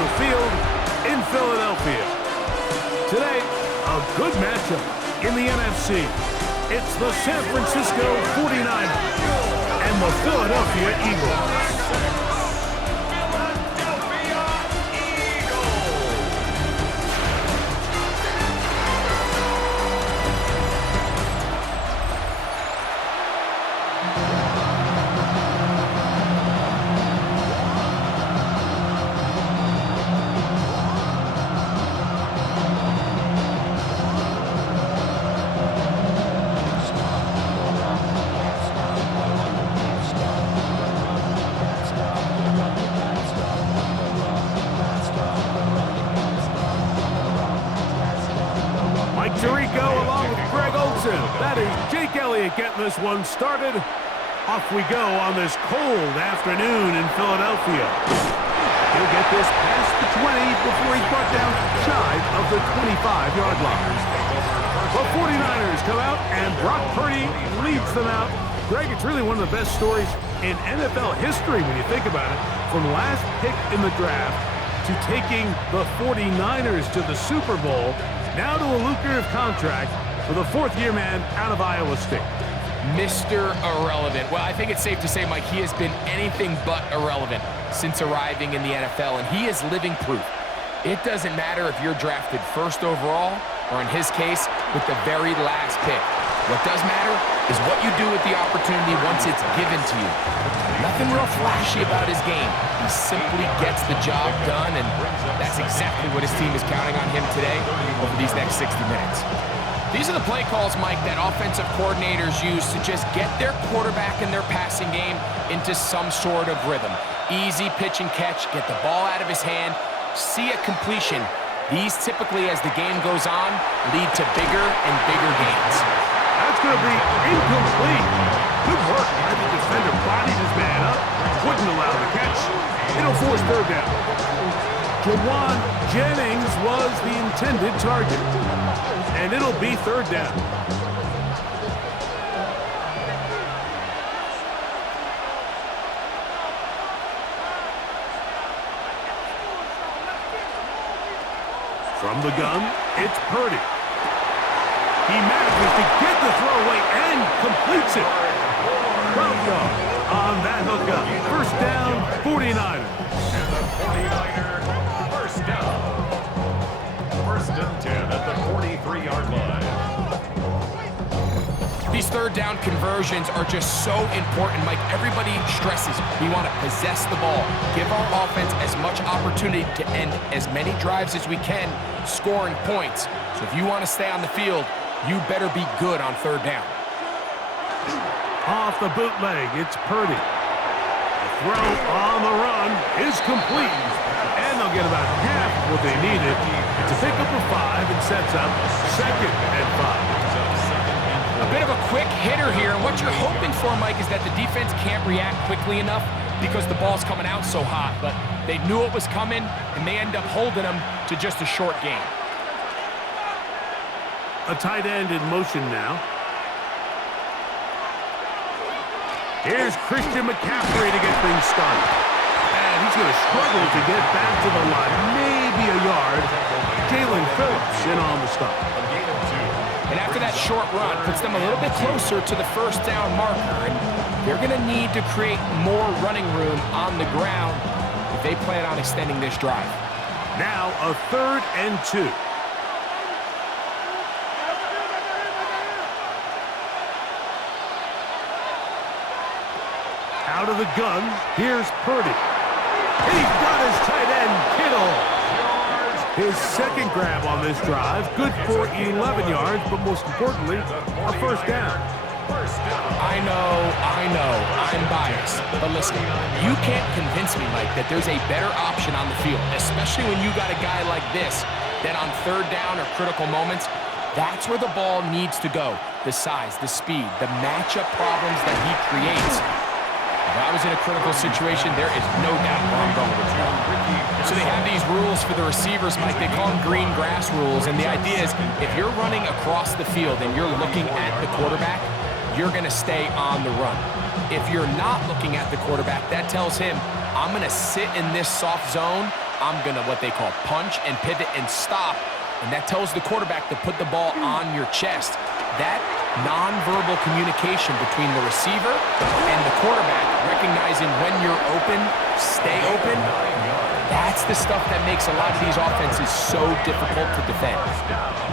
Financial Field in Philadelphia. Today, a good matchup in the NFC. It's the San Francisco 49ers and the Philadelphia Eagles. That is Jake Elliott getting this one started. Off we go on this cold afternoon in Philadelphia. He'll get this past the 20 before he's brought down shy of the 25-yard line. The 49ers come out, and Brock Purdy leads them out. Greg, it's really one of the best stories in NFL history when you think about it. From last pick in the draft to taking the 49ers to the Super Bowl, now to a lucrative contract for the fourth-year man out of Iowa State. Mr. Irrelevant. Well, I think it's safe to say, Mike, he has been anything but irrelevant since arriving in the NFL, and he is living proof. It doesn't matter if you're drafted first overall, or in his case, with the very last pick. What does matter is what you do with the opportunity once it's given to you. Nothing real flashy about his game. He simply gets the job done, and that's exactly what his team is counting on him today over these next 60 minutes. These are the play calls, Mike, that offensive coordinators use to just get their quarterback and their passing game into some sort of rhythm. Easy pitch and catch, get the ball out of his hand, see a completion. These typically, as the game goes on, lead to bigger and bigger gains. That's going to be incomplete. Good work as the defender bodied his man up, wouldn't allow the catch. It'll force third down. Jawan Jennings was the intended target. And it'll be third down. From the gun, it's Purdy. He manages to get the throw away and completes it. 12 yards on that hookup. First down, 49ers. And the 49er first down. First and 10 at the 43-yard line. These third down conversions are just so important, Mike. Everybody stresses we want to possess the ball, give our offense as much opportunity to end as many drives as we can, scoring points. So if you want to stay on the field, you better be good on third down. Off the bootleg, it's Purdy. The throw on the run is complete. And they'll get about half what they needed. It's a pickup of 5 and sets up second and 5. A bit of a quick hitter here. And what you're hoping for, Mike, is that the defense can't react quickly enough because the ball's coming out so hot. But they knew it was coming, and they end up holding them to just a short gain. A tight end in motion now. Here's Christian McCaffrey to get things started. And he's going to struggle to get back to the line. Maybe a yard. Jalen Phillips in on the stop. And after that short run, puts them a little bit closer to the first down marker. And they're going to need to create more running room on the ground if they plan on extending this drive. Now a 3rd and 2. Out of the gun, here's Purdy. He's got his tight end, Kittle. His second grab on this drive, good for 11 yards, but most importantly, a first down. I know, I'm biased. But listen, you can't convince me, Mike, that there's a better option on the field, especially when you got a guy like this, that on third down or critical moments, that's where the ball needs to go. The size, the speed, the matchup problems that he creates. If I was in a critical situation, there is no doubt where I'm going with that. So they have these rules for the receivers, Mike. They call them green grass rules. And the idea is if you're running across the field and you're looking at the quarterback, you're going to stay on the run. If you're not looking at the quarterback, that tells him, I'm going to sit in this soft zone I'm going to what they call punch and pivot and stop. And that tells the quarterback to put the ball on your chest. That nonverbal communication between the receiver and the quarterback, recognizing when you're open, stay open, that's the stuff that makes a lot of these offenses so difficult to defend.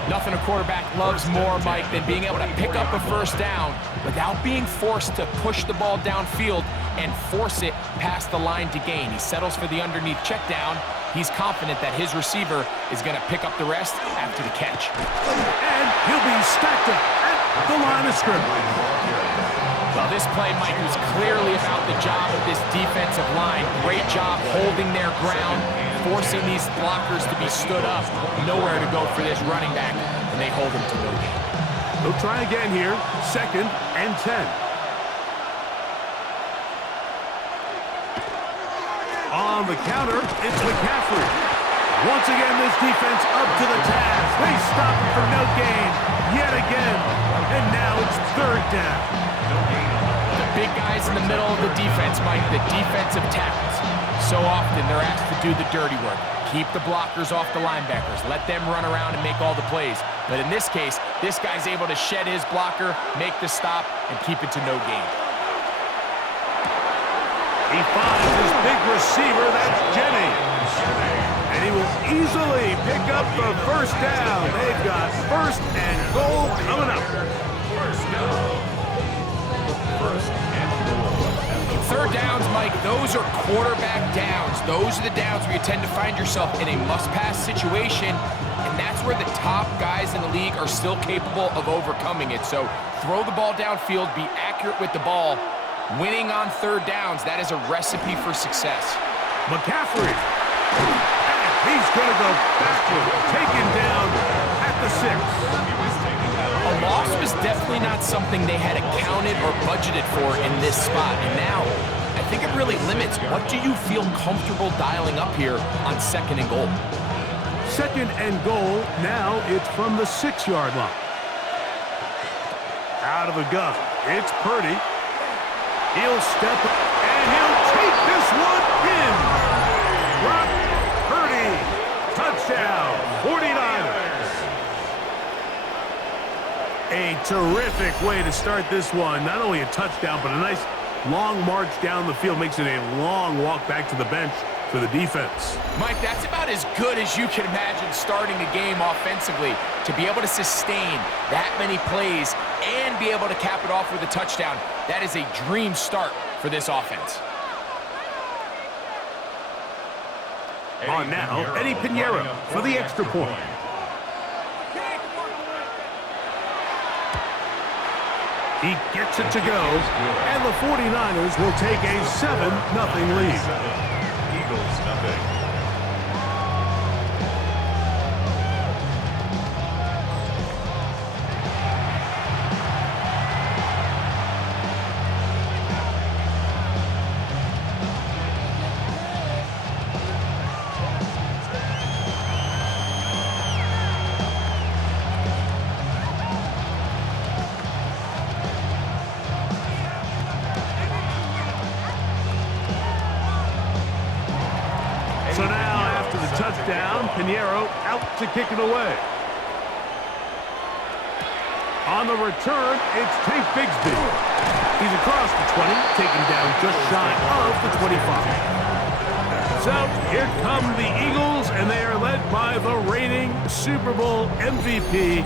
Nothing a quarterback loves more, Mike, than being able to pick up a first down without being forced to push the ball downfield and force it past the line to gain. He settles for the underneath check down. He's confident that his receiver is going to pick up the rest after the catch. And he'll be stacked up at the line of scrimmage. Well, this play, Mike, was clearly about the job of this defensive line. Great job holding their ground, forcing these blockers to be stood up. Nowhere to go for this running back, and they hold him to no gain. They'll try again here, 2nd and 10. On the counter, it's McCaffrey. Once again, this defense up to the task. They stop him for no gain yet again, and now it's 3rd down. Big guys in the middle of the defense, Mike, the defensive tackles. So often they're asked to do the dirty work. Keep the blockers off the linebackers. Let them run around and make all the plays. But in this case, this guy's able to shed his blocker, make the stop, and keep it to no gain. He finds his big receiver, that's Jennings. And he will easily pick up the first down. They've got 1st and goal coming up. First down. 3rd downs, Mike, those are quarterback downs. Those are the downs where you tend to find yourself in a must-pass situation, and that's where the top guys in the league are still capable of overcoming it. So throw the ball downfield, be accurate with the ball. Winning on 3rd downs, that is a recipe for success. McCaffrey. And he's going to go backward, taken down at the 6. A loss was definitely not something they had accounted or budgeted for in this spot. And now, I think it really limits what do you feel comfortable dialing up here on 2nd and goal. 2nd and goal. Now it's from the 6-yard line. Out of the gun. It's Purdy. He'll step up, and he'll take this one in. Brock Purdy. Touchdown. 49ers. A terrific way to start this one. Not only a touchdown, but a nice long march down the field. Makes it a long walk back to the bench for the defense. Mike, that's about as good as you can imagine starting a game offensively. To be able to sustain that many plays and be able to cap it off with a touchdown, that is a dream start for this offense. On now, Eddie Pinheiro for the extra point. He gets it to go, and the 49ers will take a 7-0 lead. Eagles, nothing. So now, after the touchdown, Pinheiro out to kick it away. On the return, it's Tank Bigsby. He's across the 20, taken down just shy of the 25. So here come the Eagles, and they are led by the reigning Super Bowl MVP.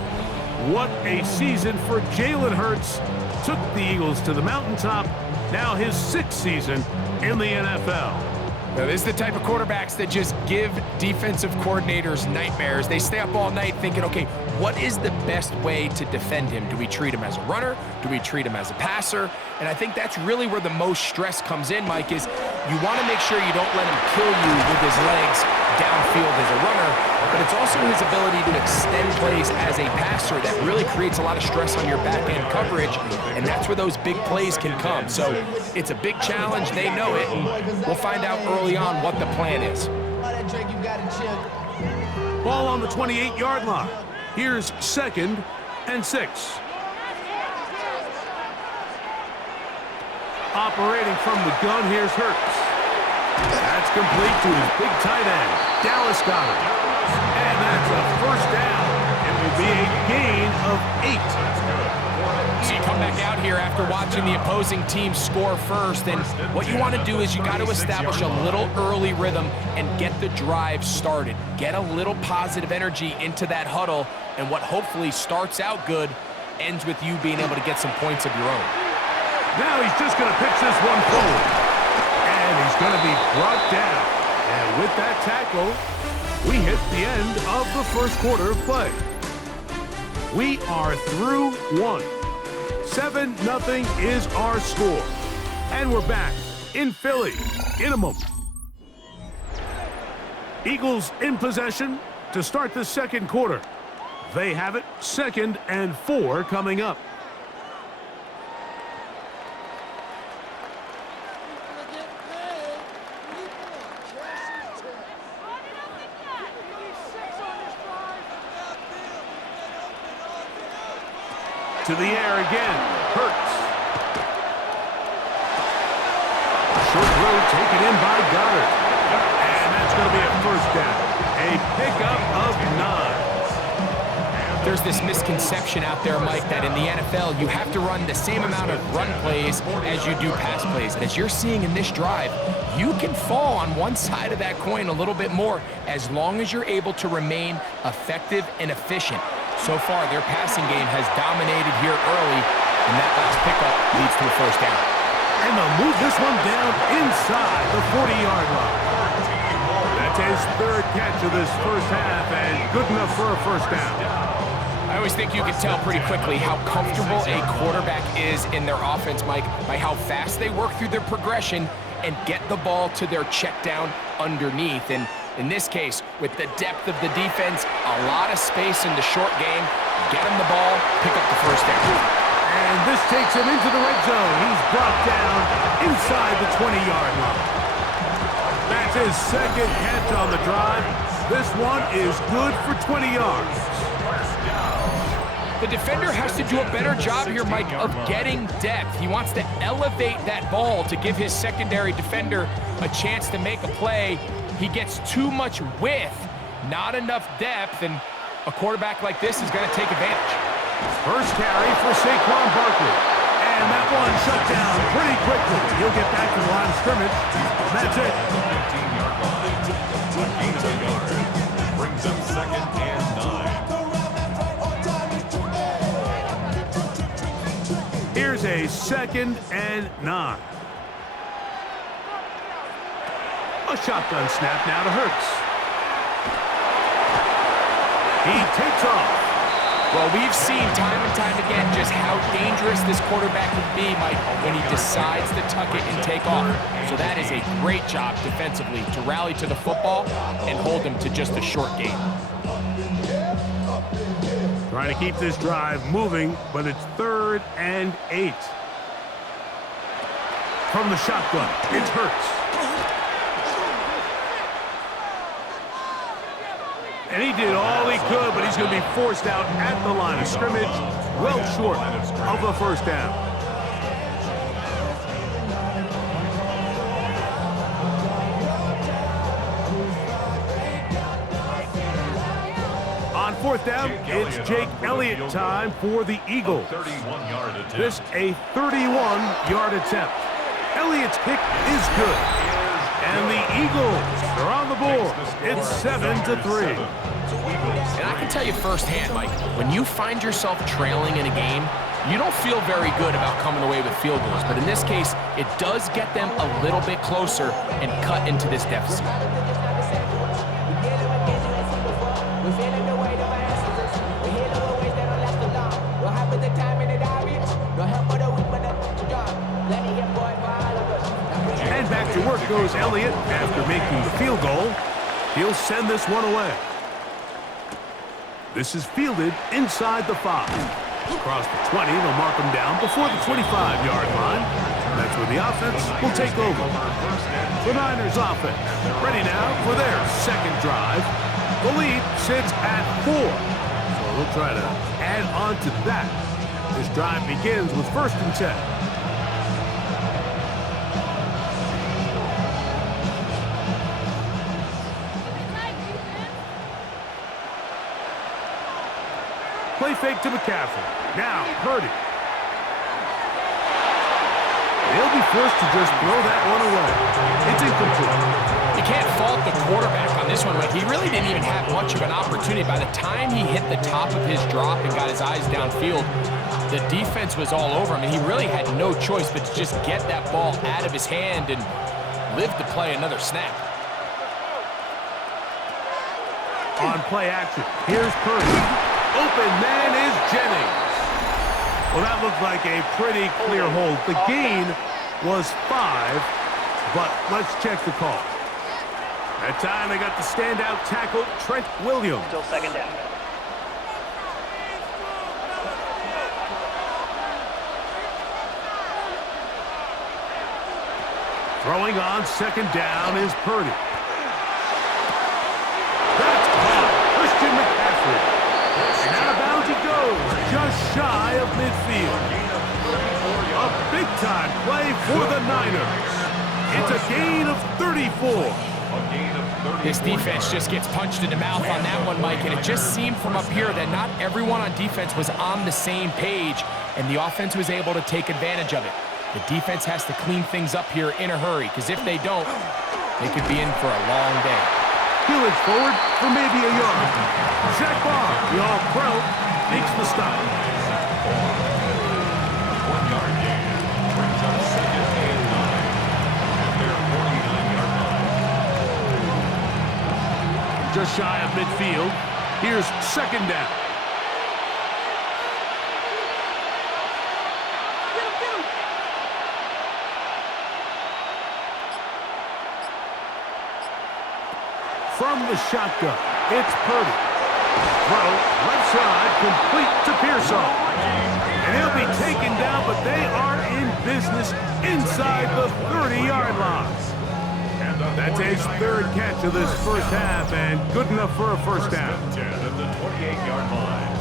What a season for Jalen Hurts. Took the Eagles to the mountaintop. Now his 6th season in the NFL. Now, this is the type of quarterbacks that just give defensive coordinators nightmares. They stay up all night thinking, okay, what is the best way to defend him? Do we treat him as a runner? Do we treat him as a passer? And I think that's really where the most stress comes in, Mike, is you want to make sure you don't let him kill you with his legs downfield as a runner, but it's also his ability to extend plays as a passer that really creates a lot of stress on your back-end coverage, and that's where those big plays can come. So it's a big challenge. They know it, and we'll find out early on what the plan is. Ball on the 28-yard line. Here's 2nd and 6. Operating from the gun, here's Hurts. That's complete to his big tight end. Scott. And that's a first down. It will be a gain of 8. So you come back out here after watching the opposing team score first, and what you want to do is you got to establish a little early rhythm and get the drive started. Get a little positive energy into that huddle, and what hopefully starts out good ends with you being able to get some points of your own. Now he's just going to pitch this one forward. And he's going to be brought down. And with that tackle, we hit the end of the first quarter of play. We are through one. 7-0 is our score. And we're back in Philly in a moment. Eagles in possession to start the second quarter. They have it, 2nd and 4 coming up. To the air again. Hurts. Short throw taken in by Goddard. And that's going to be a first down. A pickup of 9. There's this misconception out there, Mike, that in the NFL you have to run the same amount of run plays as you do pass plays. And as you're seeing in this drive, you can fall on one side of that coin a little bit more as long as you're able to remain effective and efficient. So far, their passing game has dominated here early, and that last pickup leads to a first down. And they'll move this one down inside the 40-yard line. That's his 3rd catch of this first half, and good enough for a first down. I always think you can tell pretty quickly how comfortable a quarterback is in their offense, Mike, by how fast they work through their progression and get the ball to their check down underneath. And in this case, with the depth of the defense, a lot of space in the short game, get him the ball, pick up the first down. And this takes him into the red zone. He's brought down inside the 20-yard line. That's his 2nd catch on the drive. This one is good for 20 yards. The defender has to do a better job here, Mike, of getting depth. He wants to elevate that ball to give his secondary defender a chance to make a play. He gets too much width, not enough depth, and a quarterback like this is going to take advantage. First carry for Saquon Barkley. And that one shut down pretty quickly. He'll get back to the line of scrimmage. That's it. 15-yard line. A gain of a yard. Brings up 2nd and 9. Here's a 2nd and 9. A shotgun snap now to Hurts. He takes off. Well, we've seen time and time again just how dangerous this quarterback can be, Mike, when he decides to tuck it and take off. So that is a great job defensively to rally to the football and hold him to just a short gain. Trying to keep this drive moving, but it's 3rd and 8. From the shotgun, it's Hurts. And he did all he could, but he's going to be forced out at the line of scrimmage, well short of the first down. On 4th down, it's Jake Elliott time for the Eagles. 31-yard attempt. This a 31-yard attempt. Elliott's kick is good. And the Eagles are on the board. It's 7-3. And I can tell you firsthand, Mike, when you find yourself trailing in a game, you don't feel very good about coming away with field goals. But in this case, it does get them a little bit closer and cut into this deficit. And back to work goes Elliott after making the field goal. He'll send this one away. This is fielded inside the 5. Across the 20, they'll mark him down before the 25-yard line. That's where the offense will take over. The Niners offense ready now for their second drive. The lead sits at 4. So they'll try to add on to that. This drive begins with 1st and 10. Play fake to McCaffrey. Now, Purdy. They'll be forced to just throw that one away. It's incomplete. You can't fault the quarterback on this one. Like, he really didn't even have much of an opportunity. By the time he hit the top of his drop and got his eyes downfield, the defense was all over him, and he really had no choice but to just get that ball out of his hand and live to play another snap. On play action, here's Purdy. Open man is Jennings. Well, that looked like a pretty clear hold. The gain was 5, but let's check the call. That time they got the standout tackle, Trent Williams. Still second down. Throwing on second down is Purdy. That's caught. Christian McCaffrey. And out of bounds he goes, just shy of midfield. A big-time play for the Niners. It's a gain of 34. This defense just gets punched in the mouth on that one, Mike, and it just seemed from up here that not everyone on defense was on the same page, and the offense was able to take advantage of it. The defense has to clean things up here in a hurry, because if they don't, they could be in for a long day. Heelage forward for maybe a yard. Zach Barr, the All-Pro, makes the stop. 1-yard gain brings up second and 9 at their 49-yard line. Just shy of midfield. Here's second down. From the shotgun, it's Purdy. Throw, left side, complete to Pearsall. And he'll be taken down, but they are in business inside the 30-yard line. That's his third catch of this first half, and good enough for a first down. At the 28-yard line.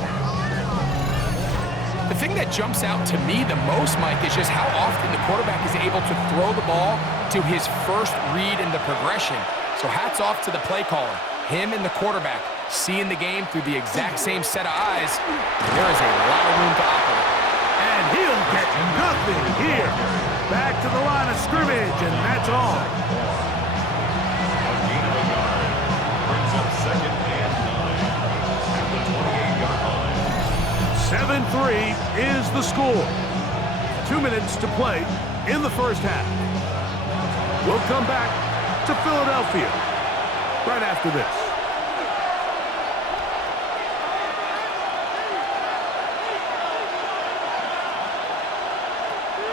The thing that jumps out to me the most, Mike, is just how often the quarterback is able to throw the ball to his first read in the progression. So hats off to the play caller. Him and the quarterback seeing the game through the exact same set of eyes. There is a lot of room to operate. And he'll get nothing here. Back to the line of scrimmage, and that's all. A gain of a yard brings up second and 9 at the 28-yard line. 7-3 is the score. 2 minutes to play in the first half. We'll come back to Philadelphia right after this.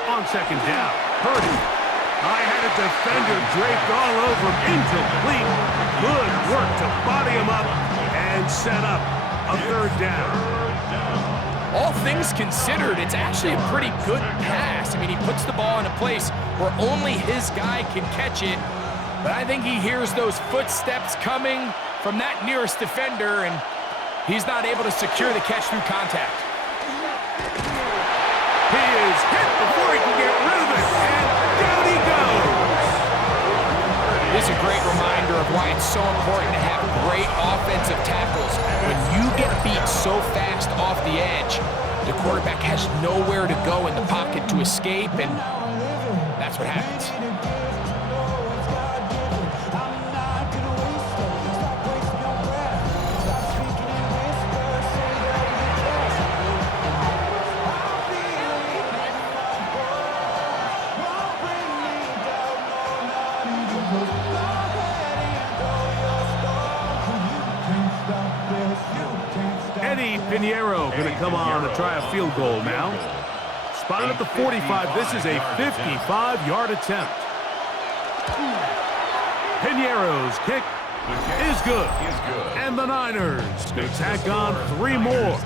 On second down, Purdy. I had a defender draped all over him, incomplete. Good work to body him up and set up a third down. All things considered, it's actually a pretty good pass. I mean, he puts the ball in a place where only his guy can catch it. But I think he hears those footsteps coming from that nearest defender, and he's not able to secure the catch through contact. He is hit before he can get rid of it, and down he goes. This is a great reminder of why it's so important to have great offensive tackles. When you get beat so fast off the edge, the quarterback has nowhere to go in the pocket to escape, and that's what happens. Pinheiro going to come on to try a field goal now. Spotted at the 45. This is a 55-yard attempt. Pinheiro's kick is good. And the Niners going to tack on 3 more,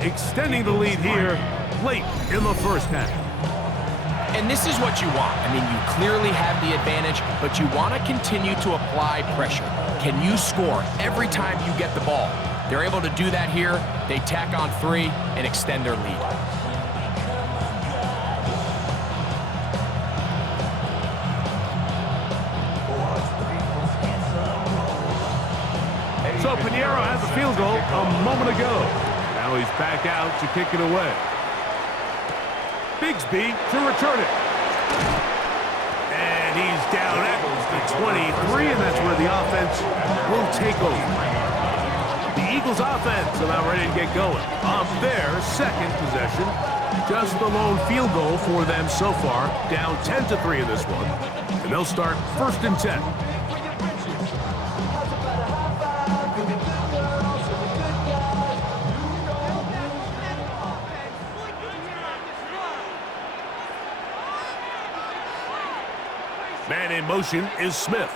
extending the lead here late in the first half. And this is what you want. I mean, you clearly have the advantage, but you want to continue to apply pressure. Can you score every time you get the ball? They're able to do that here. They tack on 3 and extend their lead. So Pinheiro has a field goal a moment ago. Now he's back out to kick it away. Bigsby to return it. And he's down at the 23, and that's where the offense will take over. The Eagles offense are now ready to get going on their second possession. Just the lone field goal for them so far, down 10-3 in this one. And they'll start 1st and 10. Man in motion is Smith.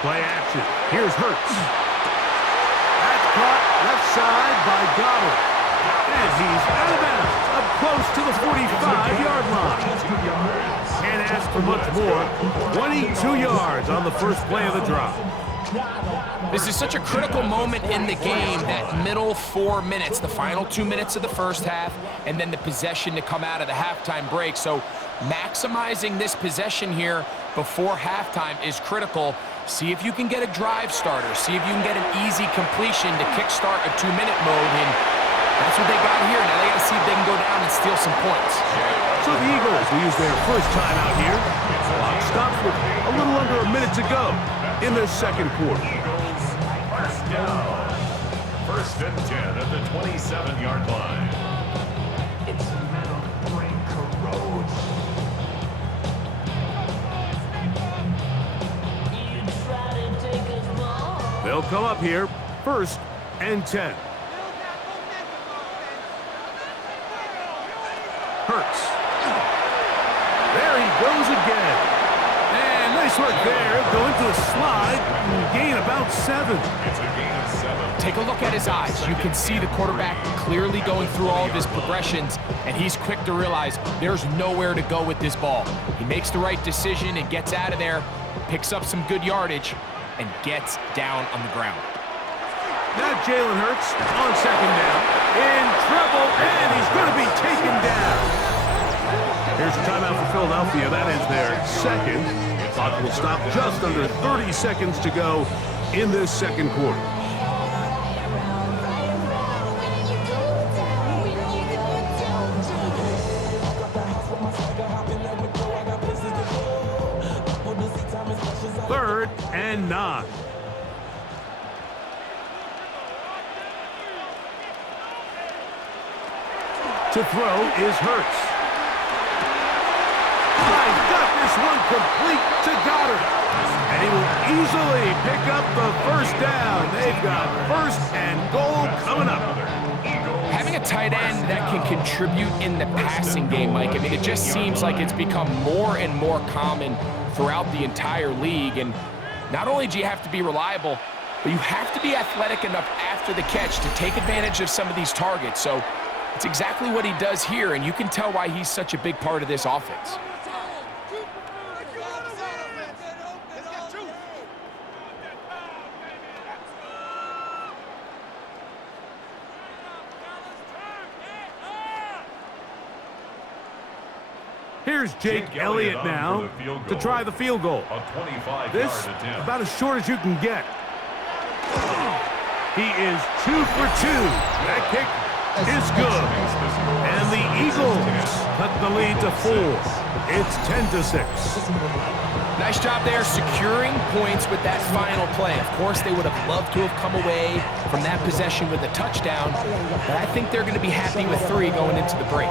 Play action. Here's Hurts. That's caught left side by Goddard. And he's out of bounds, up close to the 45-yard line. Can't ask for much more. 22 yards on the first play of the drive. This is such a critical moment in the game, that middle 4 minutes, the final 2 minutes of the first half, and then the possession to come out of the halftime break. So maximizing this possession here before halftime is critical. See if you can get a drive starter. See if you can get an easy completion to kickstart a 2-minute mode, and that's what they got here. Now they got to see if they can go down and steal some points. So the Eagles will use their first time out here. Clock stops with a little under a minute to go in the second quarter. Eagles, first down. 1st and 10 at the 27-yard line. It's a metal ring corrodes. They'll come up here, 1st and 10. Hurts. There he goes again. And nice work there. Going to a slide. Gain about 7. It's a gain of 7. Take a look at his eyes. You can see the quarterback clearly going through all of his progressions, and he's quick to realize there's nowhere to go with this ball. He makes the right decision and gets out of there, picks up some good yardage, and gets down on the ground. Now Jalen Hurts on 2nd down. In trouble, and he's going to be taken down. Here's a timeout for Philadelphia. That is their second. Clock will stop just under 30 seconds to go in this second quarter. Third and 9. To throw is Hurts. He's got this one complete to Goddard. And he will easily pick up the first down. They've got 1st and goal coming up. Having a tight end that can contribute in the passing game, Mike, I mean, it just seems like it's become more and more common throughout the entire league. And not only do you have to be reliable, but you have to be athletic enough after the catch to take advantage of some of these targets. So it's exactly what he does here, and you can tell why he's such a big part of this offense. Here's Jake Elliott now to try the field goal. This about as short as you can get. He is 2 for 2. That kick is good. And the Eagles cut the lead to 4. It's 10-6. Nice job there securing points with that final play. Of course, they would have loved to have come away from that possession with a touchdown, but I think they're going to be happy with 3 going into the break.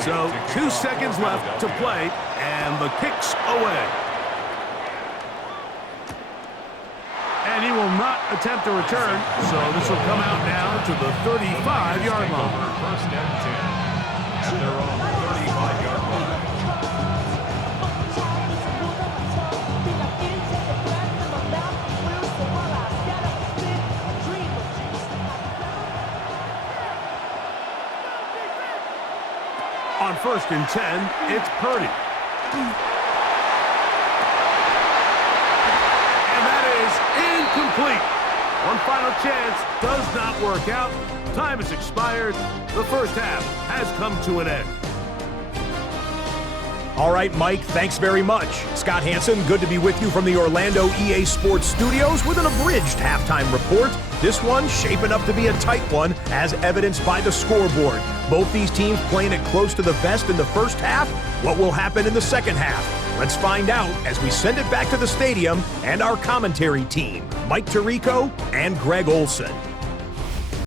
So 2 seconds left to play, and the kick's away. And he will not attempt to return, so this will come out now to the 35-yard line. 1st and 10 at their own 35-yard line. On 1st and 10, it's Purdy. And that is incomplete. One final final chance does not work out. Time has expired. The first half has come to an end. All right, Mike, thanks very much. Scott Hansen, good to be with you from the Orlando EA Sports Studios with an abridged halftime report. This one shaping up to be a tight one, as evidenced by the scoreboard. Both these teams playing it close to the vest in the first half. What will happen in the second half? Let's find out as we send it back to the stadium and our commentary team, Mike Tirico and Greg Olson.